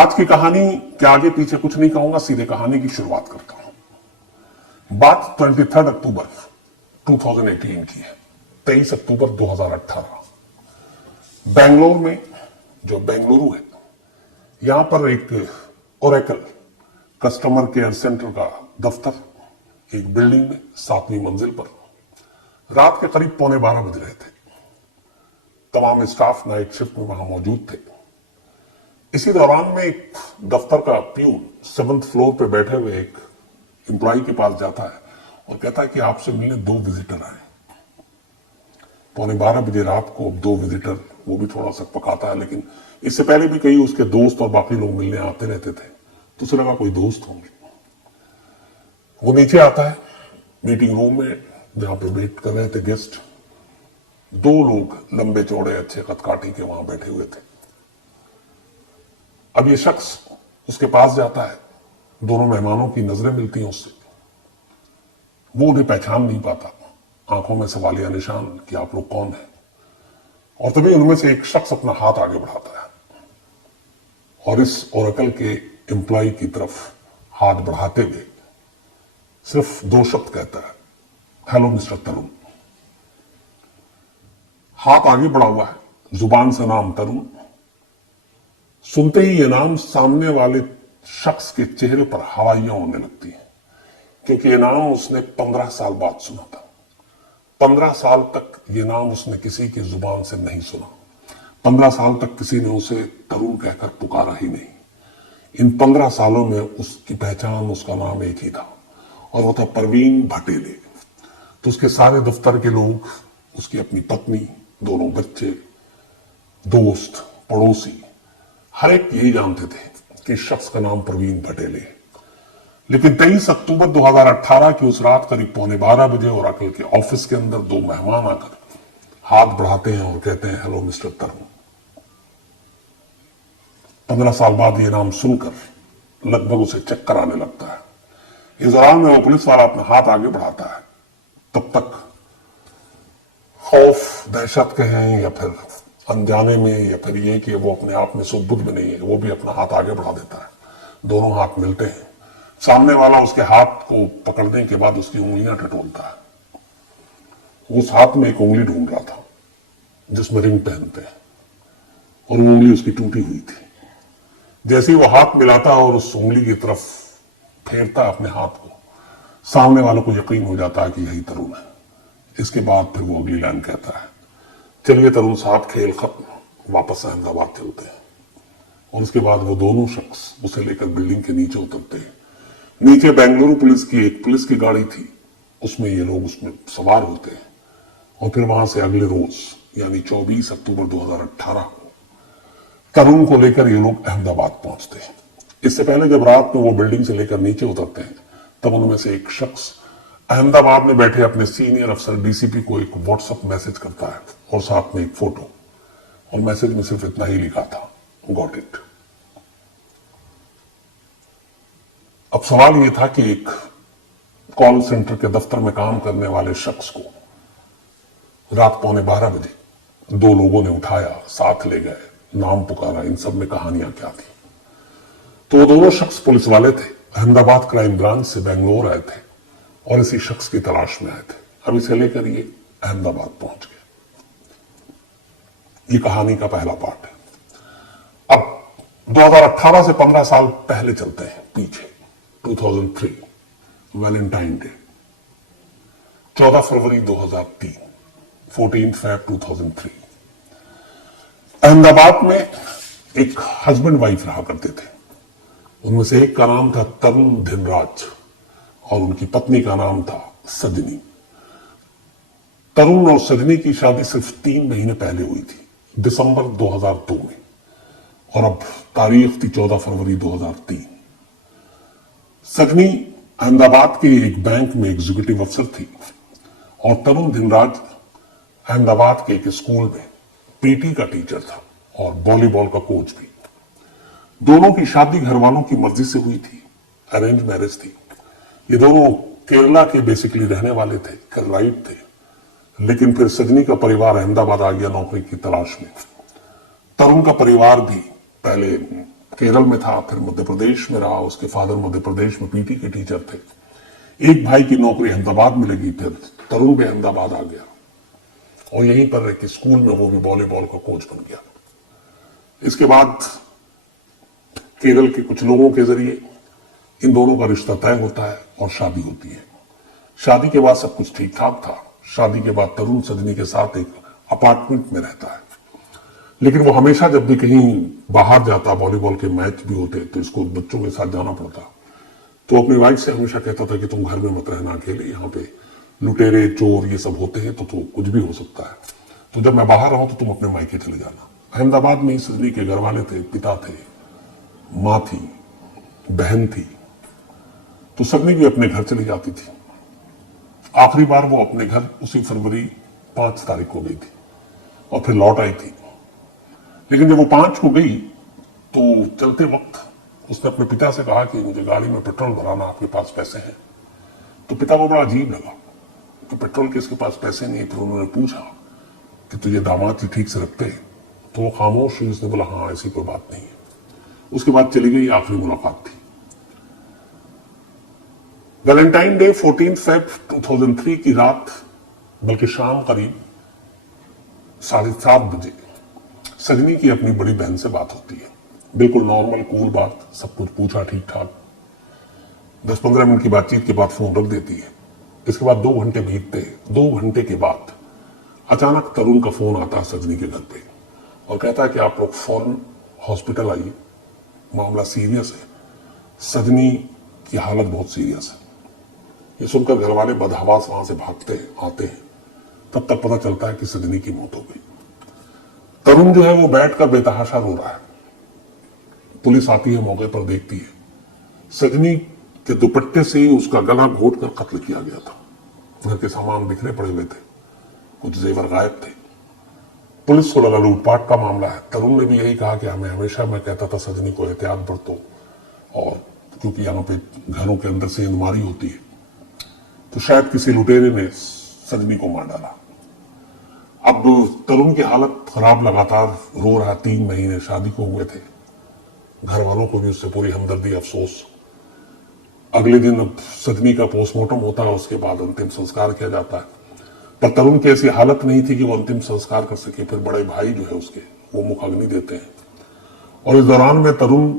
आज की कहानी के आगे पीछे कुछ नहीं कहूंगा, सीधे कहानी की शुरुआत करता हूं। बात 23 अक्टूबर 2018 की है। 23 अक्टूबर 2018 बेंगलोर में, जो बेंगलुरु है, यहां पर एक ओरेकल कस्टमर केयर सेंटर का दफ्तर एक बिल्डिंग में 7वीं मंजिल पर रात के करीब 11:15 बज रहे थे। तमाम स्टाफ नाइट शिफ्ट में वहां मौजूद थे। इसी दौरान में एक दफ्तर का प्यून 7th फ्लोर पे बैठे हुए एक एम्प्लॉय के पास जाता है और कहता है कि आपसे मिलने 2 विजिटर आए। 11:15 बजे रात को 2 विजिटर, वो भी थोड़ा सा पकाता है, लेकिन इससे पहले भी कई उसके दोस्त और बाकी लोग मिलने आते रहते थे, तो उसे लगा कोई दोस्त होंगे। वो नीचे आता है मीटिंग रूम में, जहां पे वेट कर रहे थे गेस्ट। 2 लोग लंबे चौड़े अच्छे कदकाठी के वहां बैठे हुए थे। अब ये शख्स उसके पास जाता है, दोनों मेहमानों की नजरें मिलती हैं उससे। वो उन्हें पहचान नहीं पाता, आंखों में सवालिया निशान कि आप लोग कौन हैं। और तभी उनमें से एक शख्स अपना हाथ आगे बढ़ाता है और इस ओरेकल के एम्प्लॉय की तरफ हाथ बढ़ाते हुए सिर्फ 2 शब्द कहता है, हेलो मिस्टर तरुण। हाथ आगे बढ़ा हुआ है, जुबान से नाम तरुण। सुनते ही ये नाम सामने वाले शख्स के चेहरे पर हवाइयां होने लगती हैं, क्योंकि ये नाम उसने 15 साल बाद सुना था। 15 साल तक ये नाम उसने किसी की जुबान से नहीं सुना। 15 साल तक किसी ने उसे तरुण कहकर पुकारा ही नहीं। इन 15 सालों में उसकी पहचान, उसका नाम एक ही था, और वो था परवीन भटेले। तो उसके सारे दफ्तर के लोग, उसकी अपनी पत्नी, दोनों बच्चे, दोस्त, पड़ोसी, हर एक यही जानते थे कि इस शख्स का नाम परवीन भटेले है। लेकिन 23 अक्टूबर 2018 की उस रात करीब 11:15 बजे ओरेकल के ऑफिस के अंदर 2 मेहमान आकर हाथ बढ़ाते हैं और कहते हैं, हेलो मिस्टर तरुण। 15 साल बाद ये नाम सुनकर लगभग उसे चक्कर आने लगता है। इस दौरान में वो पुलिस वाला अपना हाथ आगे बढ़ाता है। तब तक खौफ, दहशत कहें या फिर अनजाने में, या फिर ये कि वो अपने आप में सुबुद्ध भी नहीं है, वो भी अपना हाथ आगे बढ़ा देता है। दोनों हाथ मिलते हैं। सामने वाला उसके हाथ को पकड़ने के बाद उसकी उंगलियां टटोलता है। उस हाथ में एक उंगली ढूंढ रहा था जिसमें रिंग पहनते हैं, और वो उंगली उसकी टूटी हुई थी। जैसे ही वो हाथ मिलाता और उस उंगली की तरफ फेरता अपने हाथ को, सामने वालों को यकीन हो जाता है कि यही तरुण है। इसके बाद फिर वो अगली लाइन कहता है, चलिए तरुण साहब, खेल खत्म, वापस अहमदाबाद चलते हैं। और उसके बाद वो दोनों शख्स उसे लेकर बिल्डिंग के नीचे उतरते हैं। नीचे बेंगलुरु पुलिस की एक पुलिस की गाड़ी थी, उसमें ये लोग उसमें सवार होते हैं, और फिर वहां से अगले रोज यानी 24 अक्टूबर 2018 को तरुण को लेकर ये लोग अहमदाबाद पहुंचते हैं। इससे पहले जब रात में वो बिल्डिंग से लेकर नीचे उतरते हैं, तब उनमें से एक शख्स अहमदाबाद में बैठे अपने सीनियर अफसर डीसीपी को एक व्हाट्सएप मैसेज करता है और साथ में एक फोटो, और मैसेज में सिर्फ इतना ही लिखा था, गॉट इट। अब सवाल यह था कि एक कॉल सेंटर के दफ्तर में काम करने वाले शख्स को रात 11:15 बजे 2 लोगों ने उठाया, साथ ले गए, नाम पुकारा। इन सब में कहानियां क्या थी? तो वो दोनों शख्स पुलिस वाले थे, अहमदाबाद क्राइम ब्रांच से बेंगलोर आए थे और इसी शख्स की तलाश में आए थे। अब इसे लेकर ये अहमदाबाद पहुंच गए। ये कहानी का पहला पार्ट है। अब 2018 से 15 साल पहले चलते हैं पीछे। 2003 वैलेंटाइन डे, 14 फरवरी 2003, 14 फेब 2003। अहमदाबाद में एक हस्बैंड वाइफ रहा करते थे। उनमें से एक का नाम था तरुण धिनराज और उनकी पत्नी का नाम था सजनी। तरुण और सजनी की शादी सिर्फ 3 महीने पहले हुई थी, दिसंबर 2002 में, और अब तारीख थी 14 फरवरी 2003। सजनी अहमदाबाद के एक बैंक में एग्जीक्यूटिव अफसर थी और तरुण धिनराज अहमदाबाद के एक स्कूल में पीटी का टीचर था और वॉलीबॉल का कोच भी। दोनों की शादी घर वालों की मर्जी से हुई थी, अरेंज मैरिज थी। ये दोनों केरला के बेसिकली रहने वाले थे, केरलाइट थे, लेकिन फिर सजनी का परिवार अहमदाबाद आ गया नौकरी की तलाश में। तरुण का परिवार भी पहले केरल में था, फिर मध्य प्रदेश में रहा, उसके फादर मध्य प्रदेश में पीटी के टीचर थे। एक भाई की नौकरी अहमदाबाद में लगी, फिर तरुण भी अहमदाबाद आ गया और यहीं पर एक स्कूल में वो भी वॉलीबॉल का कोच बन गया। इसके बाद केरल के कुछ लोगों के जरिए इन दोनों का रिश्ता तय होता है और शादी होती है। शादी के बाद सब कुछ ठीक ठाक था। शादी के बाद तरुण सजनी के साथ एक अपार्टमेंट में रहता है, लेकिन वो हमेशा जब भी कहीं बाहर जाता, वॉलीबॉल के मैच भी होते तो इसको बच्चों के साथ जाना पड़ता, तो अपनी वाइफ से हमेशा कहता था कि तुम घर में मत रहना अकेले, यहाँ पे लुटेरे चोर ये सब होते हैं तो कुछ भी हो सकता है, तो जब मैं बाहर रहूं तो तुम अपने मायके चले जाना। अहमदाबाद में ही सजनी के घर वाले थे, पिता थे, माँ थी, बहन थी, तो सजनी भी अपने घर चली जाती थी। आखिरी बार वो अपने घर उसी फरवरी 5 तारीख को गई थी और फिर लौट आई थी। लेकिन जब वो 5 को गई तो चलते वक्त उसने अपने पिता से कहा कि मुझे गाड़ी में पेट्रोल भराना, आपके पास पैसे हैं? तो पिता को बड़ा अजीब लगा कि पेट्रोल के इसके पास पैसे नहीं। फिर उन्होंने पूछा कि तुझे दामाद जी ठीक से रखते हैं? तो वो खामोश हुई, उसने बोला हाँ ऐसी कोई बात नहीं है। उसके बाद चली गई। आखिरी मुलाकात थी वैलेंटाइन डे 14 फेब 2003 की रात, बल्कि शाम करीब 7:30 बजे सजनी की अपनी बड़ी बहन से बात होती है। बिल्कुल नॉर्मल कूल बात, सब कुछ पूछा ठीक ठाक। 10-15 मिनट की बातचीत के बाद फोन रख देती है। इसके बाद 2 घंटे बीतते। 2 घंटे के बाद अचानक तरुण का फोन आता है सजनी के घर पे और कहता है कि आप लोग फौरन हॉस्पिटल आइए, मामला सीरियस है, सजनी की हालत बहुत सीरियस है। ये सुनकर घर वाले बदहवास वहां से भागते आते हैं। तब तक पता चलता है कि सजनी की मौत हो गई। तरुण जो है वो बैठकर बेतहाशा रो रहा है। पुलिस आती है, मौके पर देखती है, सजनी के दुपट्टे से ही उसका गला घोट कर कत्ल किया गया था। घर के सामान बिखरे पड़े हुए थे, कुछ जेवर गायब थे। पुलिस को लगा लूटपाट का मामला है। तरुण ने भी यही कहा कि हमें हमेशा, मैं कहता था सजनी को एहतियात बरतो, और क्योंकि यहाँ पे घरों के अंदर से अलमारी होती है, तो शायद किसी लुटेरे ने सजनी को मार डाला। अब तरुण की हालत खराब, लगातार रो रहा। 3 महीने शादी को हुए थे। घर वालों को भी उससे पूरी हमदर्दी, अफसोस। अगले दिन अब सजनी का पोस्टमार्टम होता है, उसके बाद अंतिम संस्कार किया जाता है। पर तरुण की ऐसी हालत नहीं थी कि वो अंतिम संस्कार कर सके। फिर बड़े भाई जो है उसके, वो मुखाग्नि देते हैं और इस दौरान में तरुण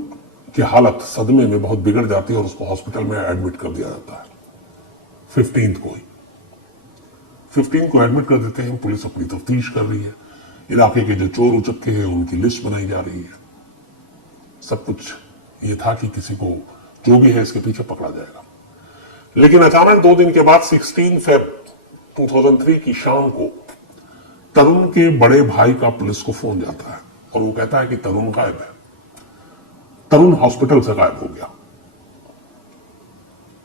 की हालत सदमे में बहुत बिगड़ जाती है और उसको हॉस्पिटल में एडमिट कर दिया जाता है। 15 को एडमिट कर देते हैं। पुलिस अपनी तफ्तीश कर रही है। इलाके के जो चोर उचक्के हैं उनकी लिस्ट बनाई जा रही है। सब कुछ ये था कि किसी को जो भी है इसके पीछे पकड़ा जाएगा। लेकिन अचानक 2 दिन के बाद 16 फेब 2003 की शाम को तरुण के बड़े भाई का पुलिस को फोन जाता है और वो कहता है कि तरुण गायब है। तरुण हॉस्पिटल से गायब हो गया।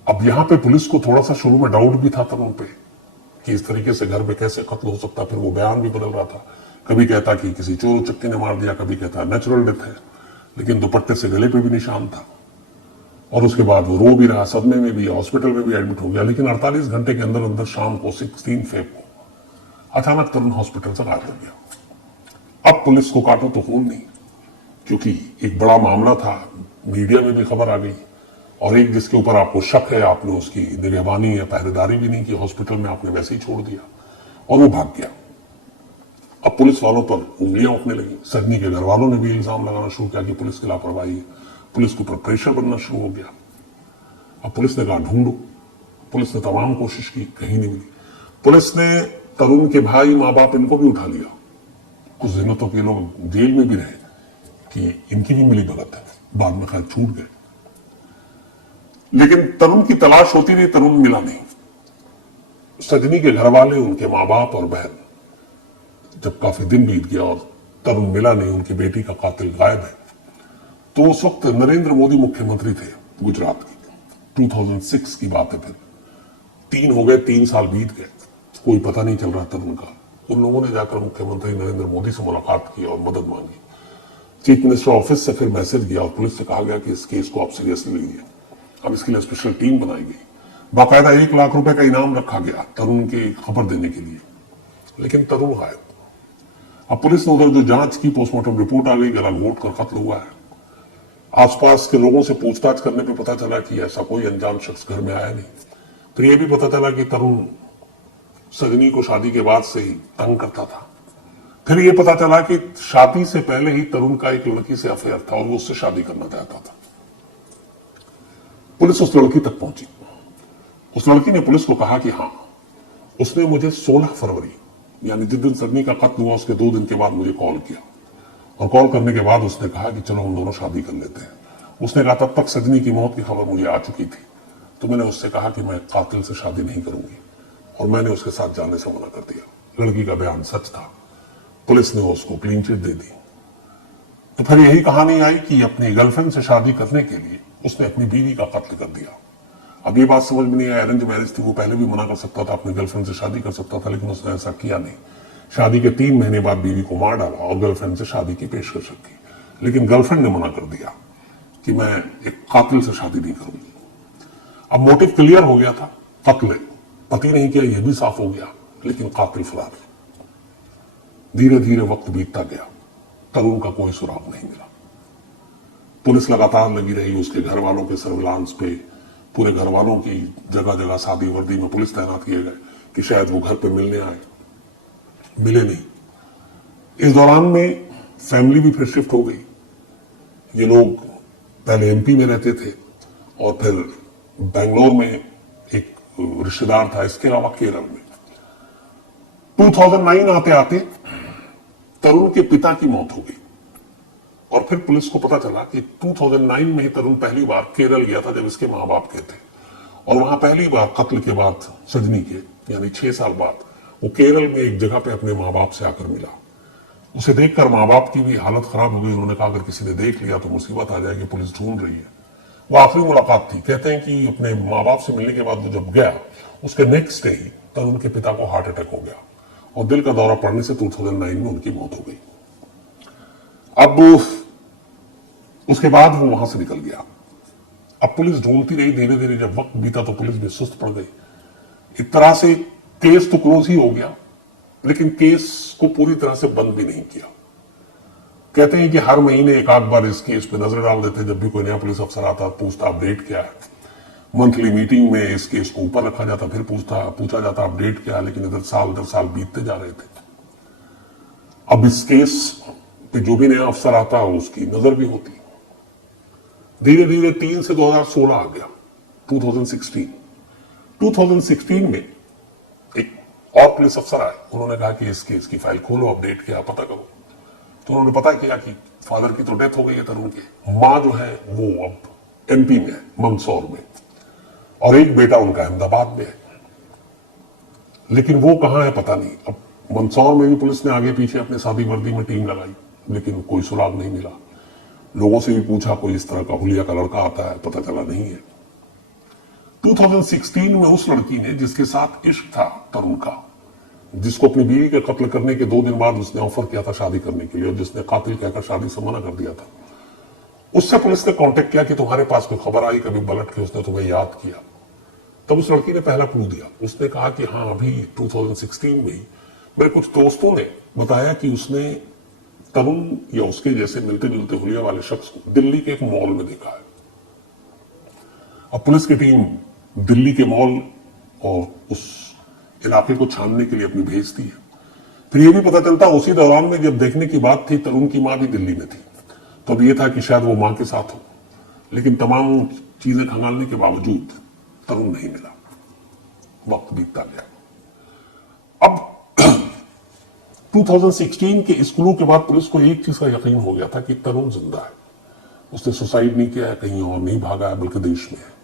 अब यहां पे पुलिस को थोड़ा सा शुरू में डाउट भी था तरुण पे कि इस तरीके से घर में कैसे कत्ल हो सकता। फिर वो बयान भी बदल रहा था। कभी कहता कि किसी चोर उचक्के ने मार दिया, कभी कहता नेचुरल डेथ है, लेकिन दुपट्टे से गले पे भी निशान था। और उसके बाद वो रो भी रहा, सदमे में भी, हॉस्पिटल में भी एडमिट हो गया। लेकिन 48 घंटे के अंदर अंदर शाम को 16 फेब को अचानक तरुण हॉस्पिटल से गायब हो गया। अब पुलिस को काटो तो खून नहीं, क्योंकि एक बड़ा मामला था, मीडिया में भी खबर आ गई, और एक जिसके ऊपर आपको शक है, आपने उसकी निगहबानी या पहरेदारी भी नहीं की, हॉस्पिटल में आपने वैसे ही छोड़ दिया और वो भाग गया। अब पुलिस वालों पर उंगलियां उठने लगी। सजनी के घर वालों ने भी इल्जाम लगाना शुरू किया कि पुलिस की लापरवाही है। पुलिस के ऊपर प्रेशर बनना शुरू हो गया। अब पुलिस ने कहा ढूंढो। पुलिस ने तमाम कोशिश की, कहीं नहीं मिली। पुलिस ने तरुण के भाई, माँ बाप, इनको भी उठा लिया। कुछ दिनों तक ये लोग जेल में भी रहे कि इनकी भी मिली भगत है। बाद में खैर छूट गए। लेकिन तरुण की तलाश होती रही, तरुण मिला नहीं। सजनी के घर वाले, उनके माँ बाप और बहन, जब काफी दिन बीत गया और तरुण मिला नहीं, उनकी बेटी का कातिल गायब है, तो उस वक्त नरेंद्र मोदी मुख्यमंत्री थे गुजरात की। 2006 की बात है। फिर 3 हो गए, 3 साल बीत गए, कोई पता नहीं चल रहा तरुण का। उन लोगों ने जाकर मुख्यमंत्री नरेंद्र मोदी से मुलाकात की और मदद मांगी। चीफ मिनिस्टर ऑफिस से फिर मैसेज गया और पुलिस से कहा गया कि इस केस को आप सीरियसली लीजिए। अब इसके लिए स्पेशल टीम बनाई गई। बाकायदा 1 लाख रुपए का इनाम रखा गया तरुण की खबर देने के लिए। लेकिन तरुण गायब। अब पुलिस ने उधर जो जांच की, पोस्टमार्टम रिपोर्ट आ गई, गला घोट कर कत्ल हुआ है। आसपास के लोगों से पूछताछ करने पे पता चला कि ऐसा कोई अनजान शख्स घर में आया नहीं। फिर यह भी पता चला कि तरुण सजनी को शादी के बाद से ही तंग करता था। फिर यह पता चला कि शादी से पहले ही तरुण का एक लड़की से अफेयर था और वो उससे शादी करना चाहता था। पुलिस उस लड़की तक पहुंची। उस लड़की ने पुलिस को कहा कि हाँ, उसने मुझे 16 फरवरी यानी जिस दिन सजनी का कत्ल हुआ उसके 2 दिन के बाद मुझे कॉल किया, और कॉल करने के बाद उसने कहा कि चलो हम दोनों शादी कर लेते हैं। उसने कहा तब तक सजनी की मौत की खबर मुझे आ चुकी थी, तो मैंने उससे कहा कि मैं कातिल से शादी नहीं करूंगी, और मैंने उसके साथ जाने से मना कर दिया। लड़की का बयान सच था। पुलिस ने उसको क्लीन चिट दे दी। तो फिर यही कहानी आई कि अपनी गर्लफ्रेंड से शादी करने के लिए उसने अपनी बीवी का कत्ल कर दिया। अब ये बात समझ में नहीं आई, अरेंज मैरिज थी, वो पहले भी मना कर सकता था, अपनी गर्लफ्रेंड से शादी कर सकता था, लेकिन उसने ऐसा किया नहीं। शादी के 3 महीने बाद बीवी को मार डाला और गर्लफ्रेंड से शादी की पेशकश की, लेकिन गर्लफ्रेंड ने मना कर दिया कि मैं एक कातिल से शादी नहीं करूंगी। अब मोटिव क्लियर हो गया था, कत्ल पति नहीं किया यह भी साफ हो गया, लेकिन कातिल फरार। धीरे धीरे वक्त बीतता गया, तरुण का कोई सुराग नहीं मिला। पुलिस लगातार लगी रही उसके घर वालों के सर्विलांस पे। पूरे घर वालों की जगह जगह शादी वर्दी में पुलिस तैनात किए गए कि शायद वो घर पे मिलने आए, मिले नहीं। इस दौरान में फैमिली भी फिर शिफ्ट हो गई। ये लोग पहले एमपी में रहते थे और फिर बेंगलोर में एक रिश्तेदार था, इसके अलावा केरल में। 2009 आते आते तरुण के पिता की मौत हो गई, और फिर पुलिस को पता चला कि 2009 में ही तरुण पहली बार केरल गया था, जब इसके मां बाप के थे, और वहां पहली बार कत्ल के बाद सजनी के यानी 6 साल बाद वो केरल में एक जगह पे अपने मां बाप से आकर मिला। उसे देखकर मां बाप की भी हालत खराब हो गई। उन्होंने कहा अगर किसी ने देख लिया तो मुसीबत आ जाएगी, पुलिस ढूंढ रही है। वो आखिरी मुलाकात थी। कहते हैं कि अपने माँ बाप से मिलने के बाद वो जब गया, उसके नेक्स्ट डे ही तरुण के पिता को हार्ट अटैक हो गया और दिल का दौरा पड़ने से 2009 में उनकी मौत हो गई। अब उसके बाद वो वहां से निकल गया। अब पुलिस ढूंढती रही। धीरे धीरे जब वक्त बीता तो पुलिस भी सुस्त पड़ गई। एक तरह से केस तो क्लोज ही हो गया, लेकिन केस को पूरी तरह से बंद भी नहीं किया। कहते हैं कि हर महीने एक आध बार इस केस पे नजर डाल देते। जब भी कोई नया पुलिस अफसर आता, पूछता अपडेट क्या है। मंथली मीटिंग में इस केस को ऊपर रखा जाता, फिर पूछा जाता अपडेट क्या है। लेकिन इधर साल बीतते जा रहे थे। अब इस केस पे जो भी नया अफसर आता उसकी नजर भी होती। धीरे धीरे 3 से 2016 आ गया, 2016 में एक और पुलिस अफसर आए। उन्होंने कहा कि इस केस की फाइल खोलो, अपडेट क्या पता करो। तो उन्होंने पता किया कि फादर की तो डेथ हो गई है तरुण के, मां जो है वो अब एमपी में है, मंदसौर में, और एक बेटा उनका अहमदाबाद में है। लेकिन वो कहां है पता नहीं। अब मंदसौर में भी पुलिस ने आगे पीछे अपने शादी वर्दी में टीम लगाई, लेकिन कोई सुराग नहीं मिला। लोगों से भी पूछा, कोई इस तरह का हुलिया का लड़का आता है, पता चला नहीं है। 2016 में उस लड़की ने जिसके साथ इश्क था तरुण का, जिसको अपनी बीवी के कत्ल करने के 2 दिन बाद उसने ऑफर किया था शादी करने के लिए, और जिसने कातिल कहकर शादी से मना कर दिया था, उससे पुलिस ने कांटेक्ट किया कि तुम्हारे पास कोई खबर आई कभी बलट के उसने तुम्हें याद किया। तब उस लड़की ने पहला क्लू दिया। उसने कहा कि हाँ, अभी 2016 में ही मेरे कुछ दोस्तों ने बताया कि उसने तरुण या उसके जैसे मिलते जुलते हुलिया वाले शख्स को दिल्ली के एक मॉल में देखा है। अब पुलिस की टीम दिल्ली के मॉल और उस इलाके को छानने के लिए अपनी भेजती है। फिर यह भी पता चलता उसी दौरान में जब देखने की बात थी, तरुण की मां भी दिल्ली में थी। तो अब यह था कि शायद वो मां के साथ हो, लेकिन तमाम चीजें खंगालने के बावजूद तरुण नहीं मिला। वक्त बीतता गया। अब 2016 के इस क्लू के बाद पुलिस को एक चीज का यकीन हो गया था कि तरुण जिंदा है। उसने सुसाइड नहीं किया है, कहीं और नहीं भागा है, बल्कि देश में है।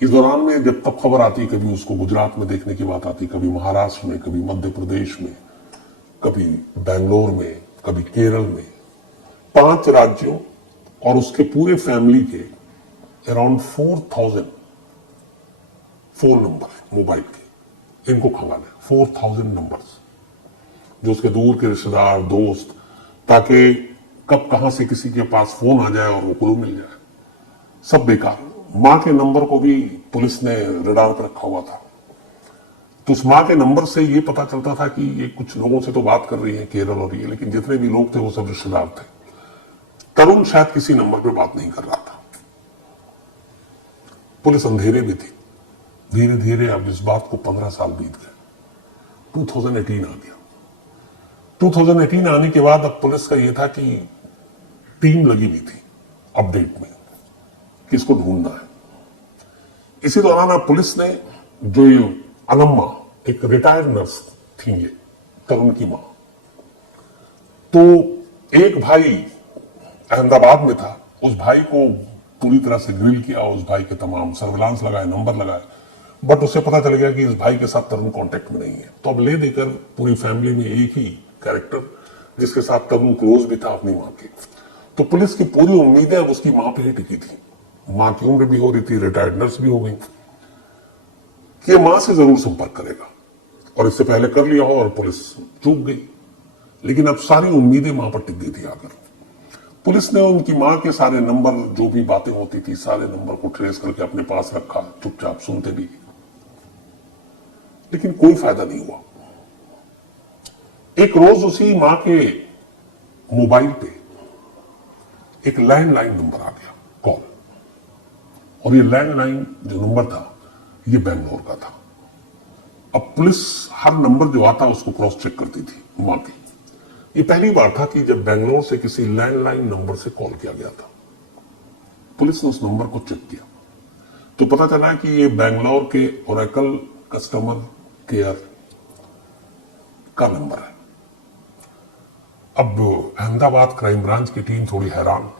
इस दौरान में जब तब खबर आती, कभी उसको गुजरात में देखने की बात आती, कभी महाराष्ट्र में, कभी मध्य प्रदेश में, कभी बेंगलोर में, कभी केरल में। 5 राज्यों और उसके पूरे फैमिली के अराउंड 4000 फोन नंबर मोबाइल के, इनको खंगाले 4000 नंबर्स, जो उसके दूर के रिश्तेदार, दोस्त, ताकि कब कहां से किसी के पास फोन आ जाए और वो क्लू मिल जाए। सब बेकार। मां के नंबर को भी पुलिस ने रडार पर रखा हुआ था। तो उस मां के नंबर से ये पता चलता था कि ये कुछ लोगों से तो बात कर रही है केरल और ये, लेकिन जितने भी लोग थे वो सब रिश्तेदार थे। तरुण शायद किसी नंबर पे बात नहीं कर रहा था। पुलिस अंधेरे में थी। धीरे धीरे अब इस बात को 15 साल बीत गए। 2018 आ गया। 2018 आने के बाद अब पुलिस का यह था कि टीम लगी हुई थी अपडेट में, किसको ढूंढना है। इसी दौरान अब पुलिस ने जो अनम्मा, एक रिटायर्ड नर्स थी, ये तरुण की मां, तो एक भाई अहमदाबाद में था, उस भाई को पूरी तरह से ग्रिल किया, उस भाई के तमाम सर्विलांस लगाए, नंबर लगाए, बट उसे पता चल गया कि इस भाई के साथ तरुण कांटेक्ट में नहीं है। तो अब ले देकर पूरी फैमिली में एक ही कैरेक्टर, जिसके साथ तरुण क्लोज भी था, अपनी मां के। तो पुलिस की पूरी उम्मीदें अब उसकी मां पे ही टिकी थी। मां की उम्र भी हो रही थी, रिटायर्ड नर्स भी हो गई, कि मां से जरूर संपर्क करेगा, और इससे पहले कर लिया हो और पुलिस चूक गई। लेकिन अब सारी उम्मीदें मां पर टिक गई थी। आकर पुलिस ने उनकी मां के सारे नंबर, जो भी बातें होती थी, सारे नंबर को ट्रेस करके अपने पास रखा, चुपचाप सुनते भी, लेकिन कोई फायदा नहीं हुआ। एक रोज उसी मां के मोबाइल पे एक लैंडलाइन नंबर आ गया, कॉल, और ये लैंडलाइन जो नंबर था, ये बेंगलोर का था। अब पुलिस हर नंबर जो आता उसको क्रॉस चेक करती थी मां की। ये पहली बार था कि जब बेंगलोर से किसी लैंडलाइन नंबर से कॉल किया गया था। पुलिस ने उस नंबर को चेक किया तो पता चला कि ये बेंगलोर के ओरेकल कस्टमर केयर का नंबर है। अब अहमदाबाद क्राइम ब्रांच की टीम थोड़ी हैरान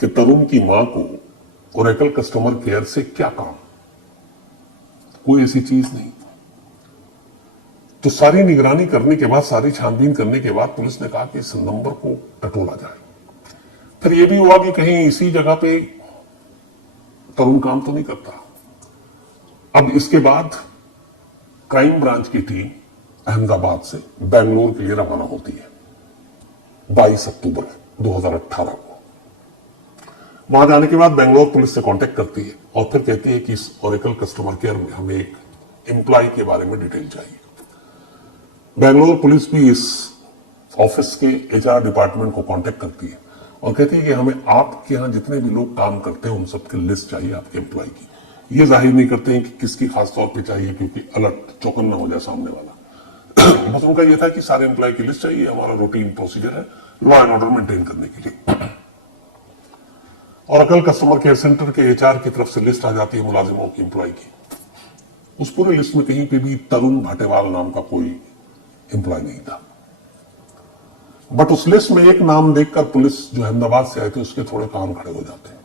कि तरुण की मां को ओरेकल कस्टमर केयर से क्या काम, कोई ऐसी चीज नहीं। तो सारी निगरानी करने के बाद, सारी छानबीन करने के बाद पुलिस ने कहा कि इस नंबर को टटोला जाए। फिर यह भी हुआ कि कहीं इसी जगह पे तरुण काम तो नहीं करता। अब इसके बाद क्राइम ब्रांच की टीम अहमदाबाद से बेंगलोर के लिए रवाना होती है 22 अक्टूबर 2018 को। वहां जाने के बाद बेंगलोर पुलिस से कांटेक्ट करती है और फिर कहती है कि इस ओरेकल कस्टमर केयर में हमें एक एम्प्लॉय के बारे में डिटेल चाहिए। बेंगलोर पुलिस भी इस ऑफिस के एचआर डिपार्टमेंट को कांटेक्ट करती है और कहती है कि हमें आपके यहां जितने भी लोग काम करते हैं उन सबकी लिस्ट चाहिए, आपके एम्प्लॉय की। ये जाहिर नहीं करते हैं कि किसकी खास तौर पे चाहिए, क्योंकि अलर्ट चौकन्ना हो जाए सामने वाला। बस उनका यह था कि सारे एम्प्लॉय की लिस्ट चाहिए, हमारा रूटीन प्रोसीजर है लॉ एंड ऑर्डर मेंटेन करने के लिए। ओरेकल कस्टमर केयर सेंटर के एचआर की तरफ से लिस्ट आ जाती है मुलाजिमों की, एम्प्लॉय की। उस पूरे लिस्ट में कहीं पे भी तरुण भाटेवाल नाम का कोई एम्प्लॉय नहीं था। बट उस लिस्ट में एक नाम देखकर पुलिस जो अहमदाबाद से आए थे उसके थोड़े कान खड़े हो जाते हैं,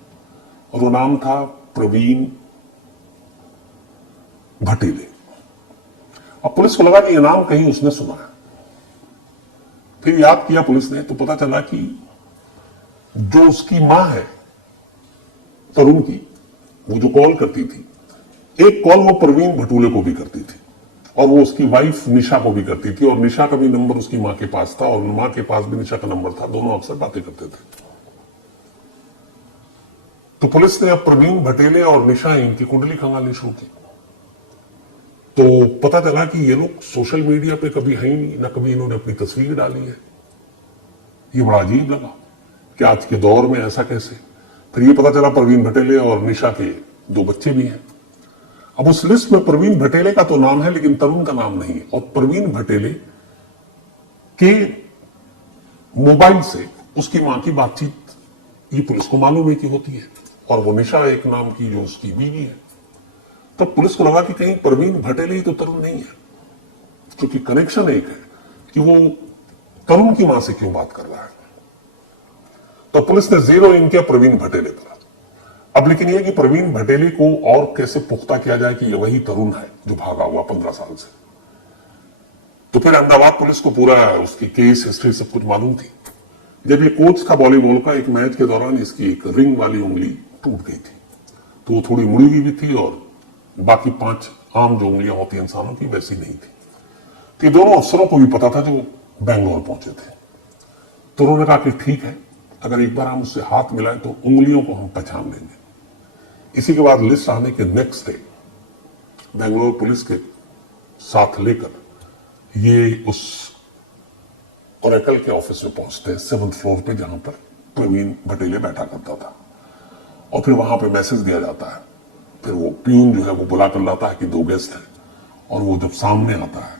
और वो नाम था प्रवीण भटेले। अब पुलिस को लगा कि यह नाम कहीं उसने सुना है। फिर याद किया पुलिस ने तो पता चला कि जो उसकी मां है तरुण की, वो जो कॉल करती थी, एक कॉल वो प्रवीण भटूले को भी करती थी और वो उसकी वाइफ निशा को भी करती थी, और निशा का भी नंबर उसकी मां के पास था और मां के पास भी निशा का नंबर था। दोनों अक्सर बातें करते थे। तो पुलिस ने अब प्रवीण भटेले और निशा इनकी कुंडली खंगालनी शुरू की। तो पता चला कि ये लोग सोशल मीडिया पे कभी है ही नहीं, ना कभी इन्होंने अपनी तस्वीर डाली है। ये बड़ा अजीब लगा कि आज के दौर में ऐसा कैसे। फिर ये पता चला प्रवीण भटेले और निशा के 2 बच्चे भी हैं। अब उस लिस्ट में प्रवीण भटेले का तो नाम है लेकिन तरुण का नाम नहीं है, और प्रवीण भटेले के मोबाइल से उसकी मां की बातचीत ये पुलिस को मालूम है कि होती है, और वो निशा एक नाम की जो उसकी बीवी है। तब पुलिस को लगा कि कहीं प्रवीण भटेले ही तो तरुण नहीं है, क्योंकि कनेक्शन एक है कि वो तरुण की मां से क्यों बात कर रहा है। तो पुलिस ने जीरो इन किया प्रवीण भटेले पर। अब लेकिन यह कि प्रवीण भटेले को और कैसे पुख्ता किया जाए कि यह वही तरुण है जो भागा हुआ 15 साल से। तो फिर अहमदाबाद पुलिस को पूरा उसकी केस हिस्ट्री सब कुछ मालूम थी। जब ये कोच था वॉलीबॉल का, एक मैच के दौरान इसकी एक रिंग वाली उंगली टूट गई थी, तो वो थोड़ी मुड़ी हुई भी थी और बाकी 5 आम जो उंगलियां होती हैं इंसानों की वैसी नहीं थी। तो ये दोनों अफसरों को भी पता था जो बेंगलोर पहुंचे थे। तो उन्होंने कहा कि ठीक है, अगर एक बार हम उससे हाथ मिलाएं तो उंगलियों को हम पहचान लेंगे। इसी के बाद लिस्ट आने के नेक्स्ट डे बेंगलोर पुलिस के साथ लेकर ये उस ओरेकल के ऑफिस में पहुंचते हैं 7th फ्लोर पे, जहां पर प्रवीण भटेले बैठा करता था। और फिर वहां पे मैसेज दिया जाता है, फिर वो प्यून जो है वो बुला कर लाता है कि 2 गेस्ट हैं, और वो जब सामने आता है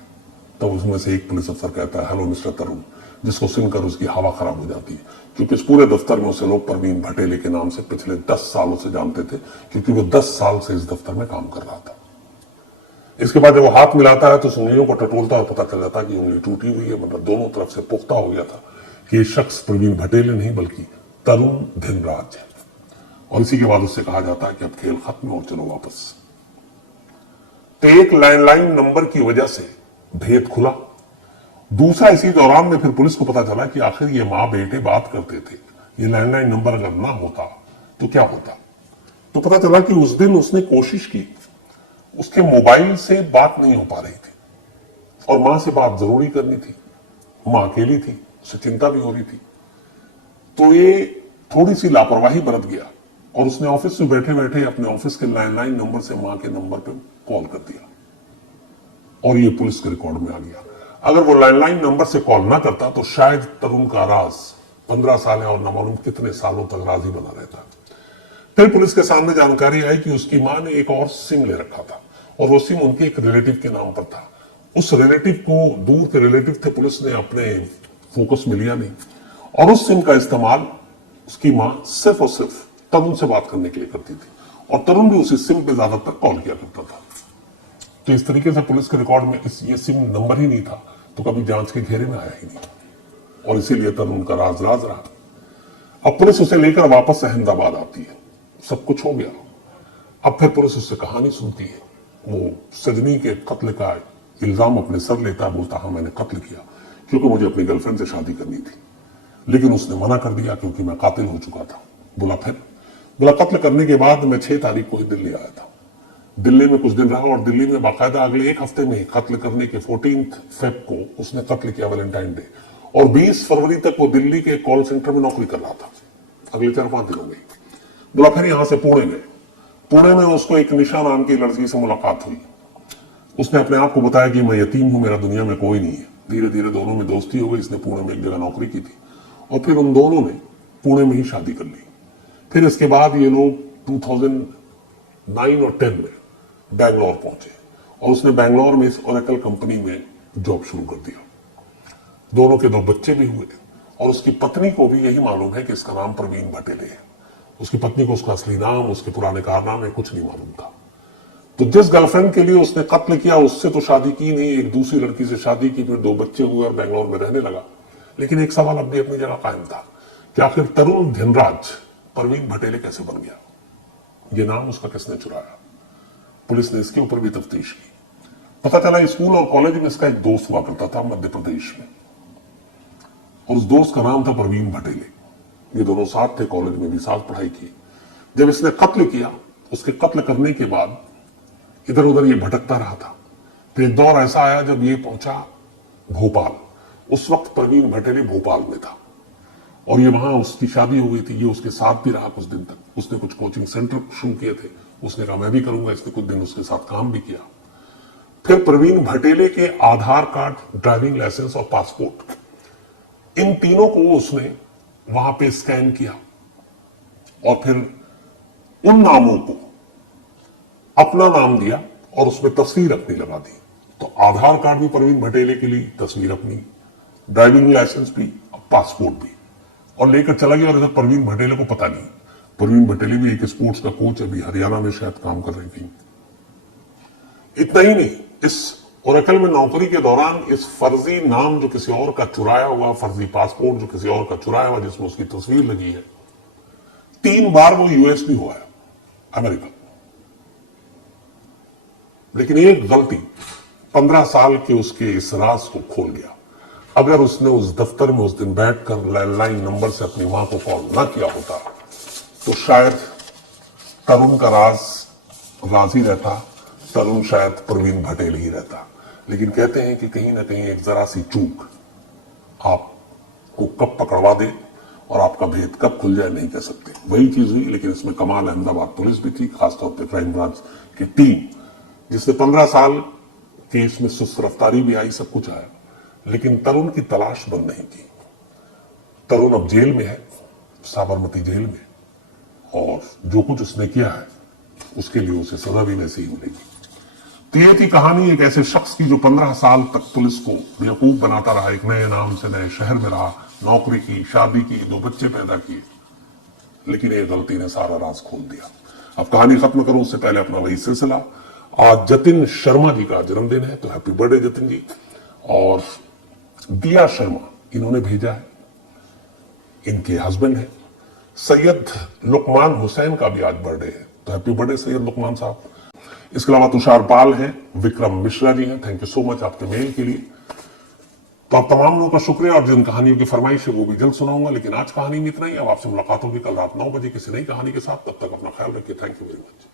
तब उसमें से एक पुलिस अफसर कहता है, हेलो मिस्टर तरुण, जिसको सुनकर उसकी हवा खराब हो जाती है, क्योंकि इस पूरे दफ्तर में उसे लोग प्रवीण भटेले के नाम से पिछले 10 सालों से जानते थे, क्योंकि वो 10 साल से इस दफ्तर में काम कर रहा था। इसके बाद जब वो हाथ मिलाता है तो उंगलियों को टटोलता और पता चल जाता कि उंगली टूटी हुई है, मतलब दोनों तरफ से पुख्ता हो गया था कि ये शख्स प्रवीण भटेले नहीं बल्कि तरुण धिनराज है। और इसी के बाद उससे कहा जाता है कि अब खेल खत्म और चलो वापस। तो एक लैंडलाइन नंबर की वजह से भेद खुला। दूसरा, इसी दौरान में फिर पुलिस को पता चला कि आखिर ये मां बेटे बात करते थे, ये लैंडलाइन नंबर अगर ना होता तो क्या होता। तो पता चला कि उस दिन उसने कोशिश की, उसके मोबाइल से बात नहीं हो पा रही थी, और मां से बात जरूरी करनी थी, मां अकेली थी, उसे चिंता भी हो रही थी। तो ये थोड़ी सी लापरवाही बरत गया और उसने ऑफिस में बैठे बैठे अपने ऑफिस के लैंडलाइन नंबर से मां के नंबर पे कॉल कर दिया, और ये पुलिस के रिकॉर्ड में आ गया। अगर वो लैंडलाइन नंबर से कॉल ना करता तो शायद तरुण का राज 15 साल और न मालूम कितने सालों तक राज ही बना रहता। फिर पुलिस के सामने जानकारी आई कि उसकी मां ने एक और सिम ले रखा था, और वो सिम उनके एक रिलेटिव के नाम पर था। उस रिलेटिव को, दूर के रिलेटिव थे, पुलिस ने अपने फोकस में लिया नहीं, और उस सिम का इस्तेमाल उसकी मां सिर्फ और सिर्फ तरुण से बात करने के लिए करती थी, और तरुण भी उसी सिम पे ज्यादातर कॉल किया करता था। तो इस तरीके से पुलिस के रिकॉर्ड में ये सिम नंबर ही नहीं था, तो कभी जांच के घेरे में आया ही नहीं, और इसीलिए तरुण का राज राज रहा। अब पुलिस उसे लेकर वापस अहमदाबाद आती है, सब कुछ हो गया। अब फिर पुलिस उससे कहानी सुनती है। वो सजनी के कत्ल का इल्जाम अपने सर लेता है, बोलता हाँ मैंने कत्ल किया क्योंकि मुझे अपनी गर्लफ्रेंड से शादी करनी थी, लेकिन उसने मना कर दिया क्योंकि मैं कातिल हो चुका था। बोला कत्ल करने के बाद मैं 6 तारीख को ही दिल्ली आया था। दिल्ली में कुछ दिन रहा, और दिल्ली में बाकायदा अगले 1 हफ्ते में ही कत्ल करने के 14 फेब को उसने कत्ल किया, वैलेंटाइन डे, और 20 फरवरी तक वो दिल्ली के कॉल सेंटर में नौकरी कर रहा था, अगले 4-5 दिनों में। बोला फिर यहां से पुणे गए। पुणे में उसको एक निशा नाम की लड़की से मुलाकात हुई। उसने अपने आप को बताया कि मैं यतीम हूं, मेरा दुनिया में कोई नहीं है। धीरे धीरे दोनों में दोस्ती हो गई। इसने पुणे में एक जगह नौकरी की थी, और फिर उन दोनों ने पुणे में ही शादी कर ली। फिर इसके बाद ये लोग 2009 और 10 में बैंगलोर पहुंचे, और उसने बैंगलोर में इस ओरेकल कंपनी में जॉब शुरू कर दिया। दोनों के 2 बच्चे भी हुए, और उसकी पत्नी को भी यही मालूम है कि इसका नाम प्रवीण भटेले है। उसकी पत्नी को उसका असली नाम, उसके पुराने कारनामे कुछ नहीं मालूम था। तो जिस गर्लफ्रेंड के लिए उसने कत्ल किया उससे तो शादी की नहीं, एक दूसरी लड़की से शादी की, फिर 2 बच्चे हुए और बैंगलोर में रहने लगा। लेकिन एक सवाल अब भी अपनी जगह कायम था कि आखिर तरुण धिनराज प्रवीण भटेले कैसे बन गया, ये नाम उसका किसने चुराया। पुलिस ने इसके ऊपर भी तफ्तीश की। पता चला स्कूल और कॉलेज में इसका एक दोस्त हुआ करता था मध्य प्रदेश में, और उस दोस्त का नाम था प्रवीण भटेले। ये दोनों साथ थे, कॉलेज में भी साथ पढ़ाई की। जब इसने कत्ल किया, उसके कत्ल करने के बाद इधर उधर ये भटकता रहा था। फिर एक दौर ऐसा आया जब ये पहुंचा भोपाल। उस वक्त प्रवीण भटेले भोपाल में था, और ये वहां उसकी शादी हो गई थी। ये उसके साथ भी रहा कुछ दिन तक। उसने कुछ कोचिंग सेंटर शुरू किए थे, उसने कहा मैं भी करूंगा। इसने कुछ दिन उसके साथ काम भी किया। फिर प्रवीण भटेले के आधार कार्ड, ड्राइविंग लाइसेंस और पासपोर्ट, इन तीनों को उसने वहां पे स्कैन किया, और फिर उन नामों को अपना नाम दिया और उसमें तस्वीर अपनी लगा दी। तो आधार कार्ड भी प्रवीण भटेले के लिए, तस्वीर अपनी, ड्राइविंग लाइसेंस भी, पासपोर्ट भी, और लेकर चला गया। और इधर प्रवीण भटेले को पता नहीं। प्रवीण भटेले भी एक स्पोर्ट्स का कोच अभी हरियाणा में शायद काम कर रही थी। इतना ही नहीं, इस ओरेकल में नौकरी के दौरान इस फर्जी नाम जो किसी और का चुराया हुआ, फर्जी पासपोर्ट जो किसी और का चुराया हुआ जिसमें उसकी तस्वीर लगी है, 3 बार वो यूएस भी हुआ है, अमेरिका। लेकिन एक गलती 15 साल के उसके इस राज को खोल गया। अगर उसने उस दफ्तर में उस दिन बैठकर लैंडलाइन नंबर से अपनी मां को कॉल ना किया होता तो शायद तरुण का राज ही रहता, तरुण शायद प्रवीण भटेले ही रहता। लेकिन कहते हैं कि कहीं ना कहीं एक जरा सी चूक आपको कब पकड़वा दे और आपका भेद कब खुल जाए नहीं कह सकते। वही चीज हुई। लेकिन इसमें कमाल अहमदाबाद पुलिस भी थी, खासतौर पर क्राइम ब्रांच की टीम, जिसने 15 साल के इसमें सुस्त रफ्तारी भी आई, सब कुछ आया, लेकिन तरुण की तलाश बंद नहीं की। तरुण अब जेल में है, साबरमती जेल में, और जो कुछ उसने किया है उसके लिए उसे सजा भी वैसे ही मिलेगी। तो ये थी कहानी एक ऐसे शख्स की जो 15 साल तक पुलिस को बेवकूफ बनाता रहा, एक नए नाम से नए शहर में रहा, नौकरी की, शादी की, 2 बच्चे पैदा किए, लेकिन एक गलती ने सारा राज खोल दिया। अब कहानी खत्म करूं उससे पहले अपना वही सिलसिला, आज जतिन शर्मा जी का जन्मदिन है, तो हैप्पी बर्थडे जतिन जी। और दिया शर्मा इन्होंने भेजा है, इनके हस्बैंड है। सैयद लुकमान हुसैन का भी आज बर्थडे है, तो हैप्पी बर्थडे सैयद लुकमान साहब। इसके अलावा तुषार पाल हैं, विक्रम मिश्रा जी हैं, थैंक यू सो मच आपके मेल के लिए। तो आप तमाम लोगों का शुक्रिया, और जिन कहानियों की फरमाइश है वो भी जल्द सुनाऊंगा, लेकिन आज कहानी में इतना ही। अब आपसे मुलाकात होगी कल रात 9 बजे किसी नई कहानी के साथ। तब तक अपना ख्याल रखिए। Thank you very much.